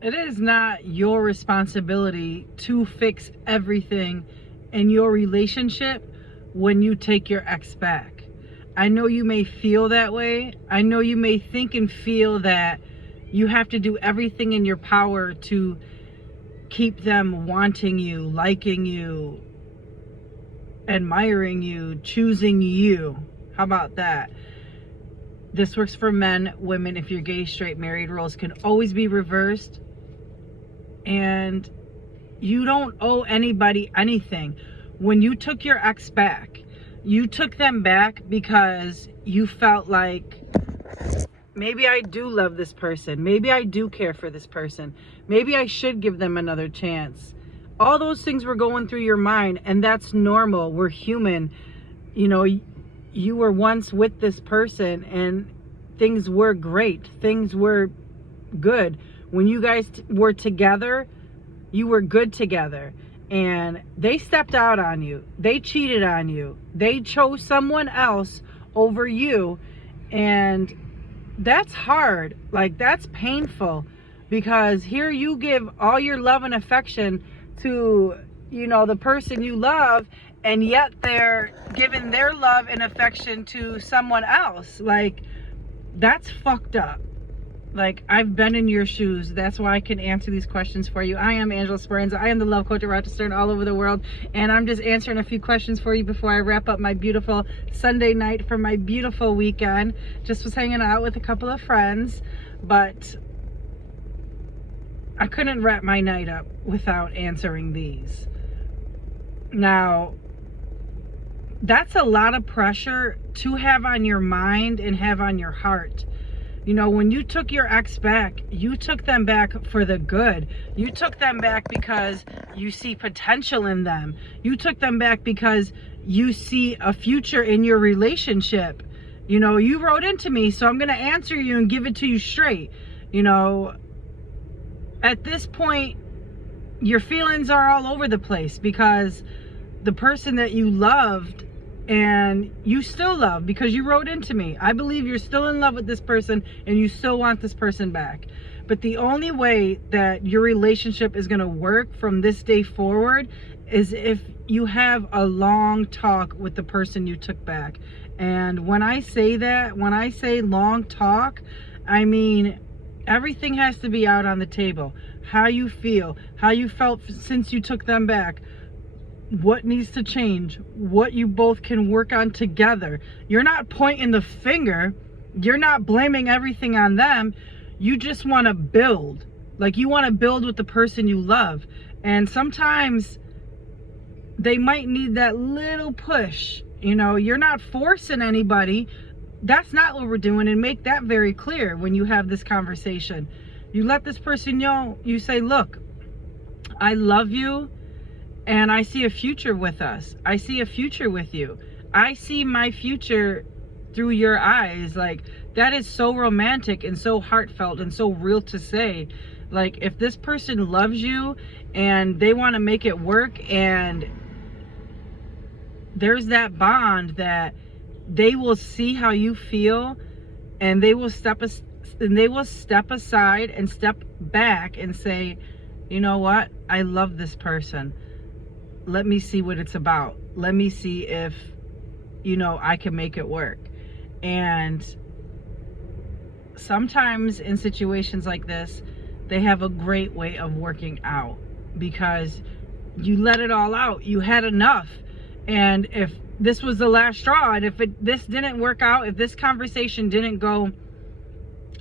It is not your responsibility to fix everything in your relationship when you take your ex back. I know you may feel that way. I know you may think and feel that you have to do everything in your power to keep them wanting you, liking you, admiring you, choosing you. How about that? This works for men, women. If you're gay, straight, married, roles can always be reversed. And you don't owe anybody anything. When you took your ex back, you took them back because you felt like, maybe I do love this person. Maybe I do care for this person. Maybe I should give them another chance. All those things were going through your mind, and that's normal. We're human. You know, you were once with this person and things were great. Things were good. When you guys were together, you were good together. And they stepped out on you. They cheated on you. They chose someone else over you. And that's hard. Like, that's painful, because here you give all your love and affection to, you know, the person you love, and yet they're giving their love and affection to someone else. Like, that's fucked up. Like, I've been in your shoes. That's why I can answer these questions for you. I am Angela Speranza. I am the love coach at Rochester and all over the world. And I'm just answering a few questions for you before I wrap up my beautiful Sunday night for my beautiful weekend. Just was hanging out with a couple of friends, but I couldn't wrap my night up without answering these. Now, that's a lot of pressure to have on your mind and have on your heart. You know, when you took your ex back, you took them back for the good. You took them back because you see potential in them. You took them back because you see a future in your relationship. You know, you wrote into me, so I'm going to answer you and give it to you straight. You know, at this point, your feelings are all over the place because the person that you loved and you still love, because you wrote into me, I believe you're still in love with this person and you still want this person back. But the only way that your relationship is going to work from this day forward is if you have a long talk with the person you took back. And when I say that, when I say long talk, I mean everything has to be out on the table. How you feel, how you felt since you took them back, what needs to change, what you both can work on together. You're not pointing the finger. You're not blaming everything on them. You just want to build. Like, you want to build with the person you love. And sometimes they might need that little push. You know, you're not forcing anybody. That's not what we're doing. And make that very clear when you have this conversation. You let this person know, you say, look, I love you. And I see a future with us. I see a future with you. I see my future through your eyes. Like, that is so romantic and so heartfelt and so real to say. Like, if this person loves you and they want to make it work, and there's that bond that they will see how you feel, and they will step aside and step back and say, you know what? I love this person. Let me see what it's about. Let me see if, you know, I can make it work. And sometimes in situations like this, they have a great way of working out because you let it all out. You had enough. And if this was the last straw, and if this didn't work out, if this conversation didn't go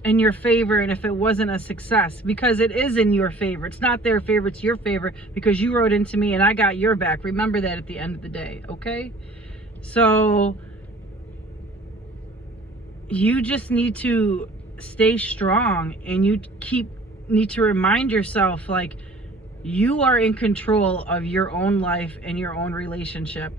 in your favor, and if it wasn't a success, because it is in your favor, it's not their favor, it's your favor, because you wrote into me and I got your back. Remember that at the end of the day, okay? So you just need to stay strong, and you need to remind yourself, like, you are in control of your own life and your own relationship.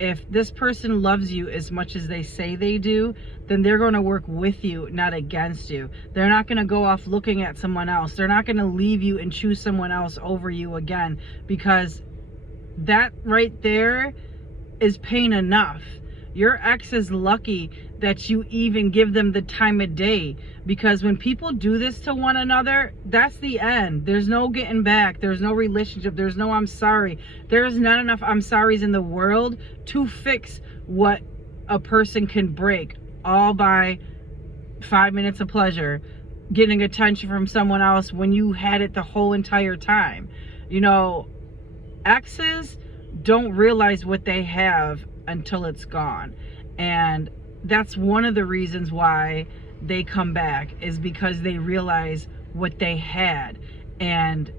If this person loves you as much as they say they do, then they're going to work with you, not against you. They're not going to go off looking at someone else. They're not going to leave you and choose someone else over you again, because that right there is pain enough. Your ex is lucky that you even give them the time of day, because when people do this to one another, that's the end. There's no getting back. There's no relationship. There's no I'm sorry. There's not enough I'm sorries in the world to fix what a person can break, all by 5 minutes of pleasure, getting attention from someone else when you had it the whole entire time. You know, exes don't realize what they have until it's gone. And that's one of the reasons why they come back, is because they realize what they had and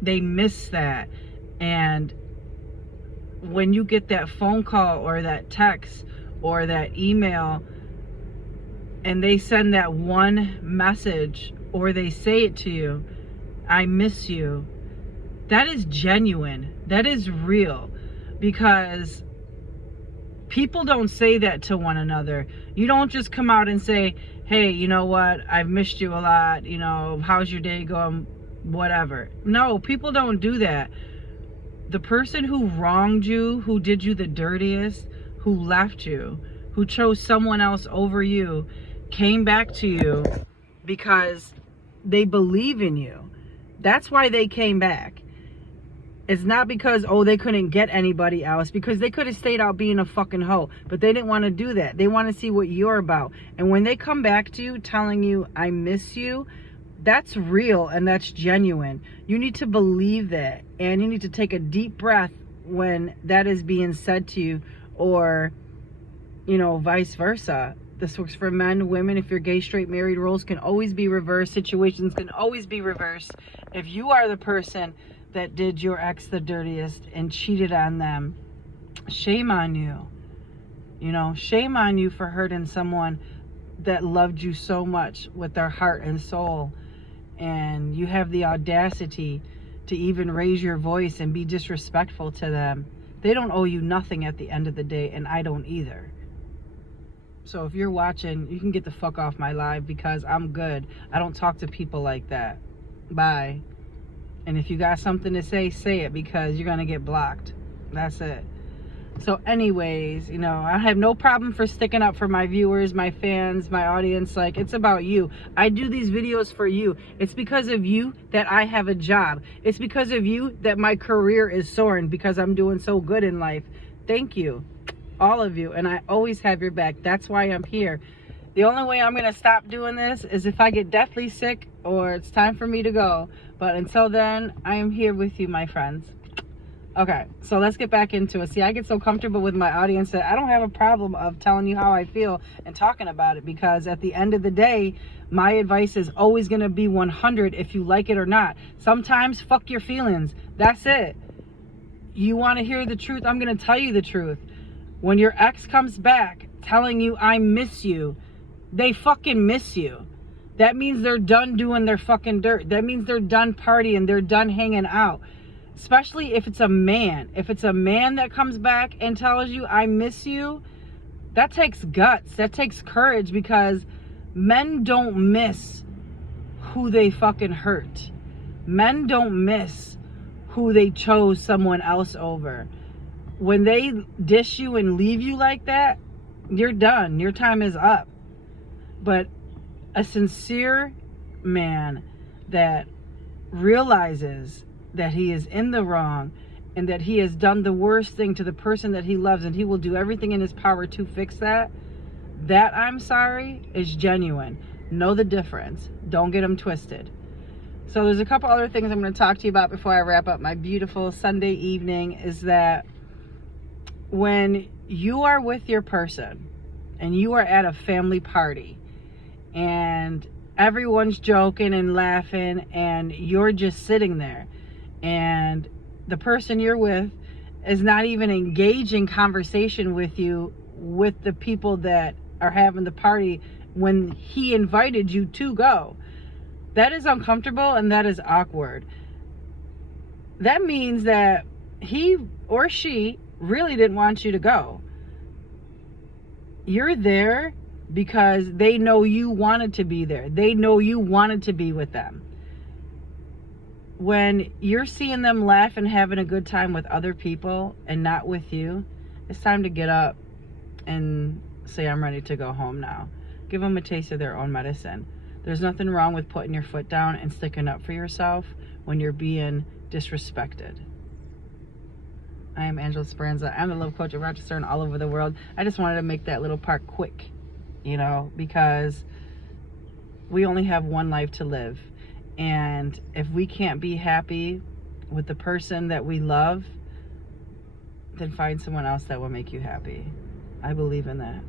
they miss that. And when you get that phone call or that text or that email and they send that one message, or they say it to you, I miss you, that is genuine. That is real. Because people don't say that to one another. You don't just come out and say, hey, you know what, I've missed you a lot, you know, how's your day going, whatever. No, people don't do that. The person who wronged you, who did you the dirtiest, who left you, who chose someone else over you, came back to you because they believe in you. That's why they came back. It's not because, oh, they couldn't get anybody else, because they could have stayed out being a fucking hoe, but they didn't want to do that. They want to see what you're about. And when they come back to you telling you, I miss you, that's real and that's genuine. You need to believe that, and you need to take a deep breath when that is being said to you, or, you know, vice versa. This works for men, women. If you're gay, straight, married, roles can always be reversed. Situations can always be reversed. If you are the person that did your ex the dirtiest and cheated on them, shame on you. You know, shame on you for hurting someone that loved you so much with their heart and soul. And you have the audacity to even raise your voice and be disrespectful to them. They don't owe you nothing at the end of the day, and I don't either. So if you're watching, you can get the fuck off my live, because I'm good. I don't talk to people like that. Bye. And if you got something to say, say it, because you're going to get blocked. That's it. So anyways, you know, I have no problem for sticking up for my viewers, my fans, my audience. Like, it's about you. I do these videos for you. It's because of you that I have a job. It's because of you that my career is soaring, because I'm doing so good in life. Thank you, all of you. And I always have your back. That's why I'm here. The only way I'm going to stop doing this is if I get deathly sick or it's time for me to go. But until then, I am here with you, my friends. Okay, so let's get back into it. See, I get so comfortable with my audience that I don't have a problem of telling you how I feel and talking about it, because at the end of the day, my advice is always going to be 100 if you like it or not. Sometimes, fuck your feelings. That's it. You want to hear the truth? I'm going to tell you the truth. When your ex comes back telling you, I miss you, they fucking miss you. That means they're done doing their fucking dirt. That means they're done partying. They're done hanging out. Especially if it's a man. If it's a man that comes back and tells you, I miss you, that takes guts. That takes courage, because men don't miss who they fucking hurt. Men don't miss who they chose someone else over. When they dish you and leave you like that, you're done. Your time is up. But a sincere man that realizes that he is in the wrong and that he has done the worst thing to the person that he loves, and he will do everything in his power to fix that, that I'm sorry is genuine. Know the difference. Don't get them twisted. So there's a couple other things I'm going to talk to you about before I wrap up my beautiful Sunday evening. Is that when you are with your person and you are at a family party and everyone's joking and laughing and you're just sitting there, and the person you're with is not even engaging conversation with you, with the people that are having the party when he invited you to go, that is uncomfortable and that is awkward. That means that he or she really didn't want you to go. You're there because they know you wanted to be there. They know you wanted to be with them. When you're seeing them laugh and having a good time with other people and not with you, it's time to get up. and say, I'm ready to go home now. Give them a taste of their own medicine. There's nothing wrong with putting your foot down and sticking up for yourself when you're being disrespected. I am Angela Speranza. I'm the love coach of Rochester and all over the world. I just wanted to make that little part quick, you know, because we only have one life to live. And if we can't be happy with the person that we love, then find someone else that will make you happy. I believe in that.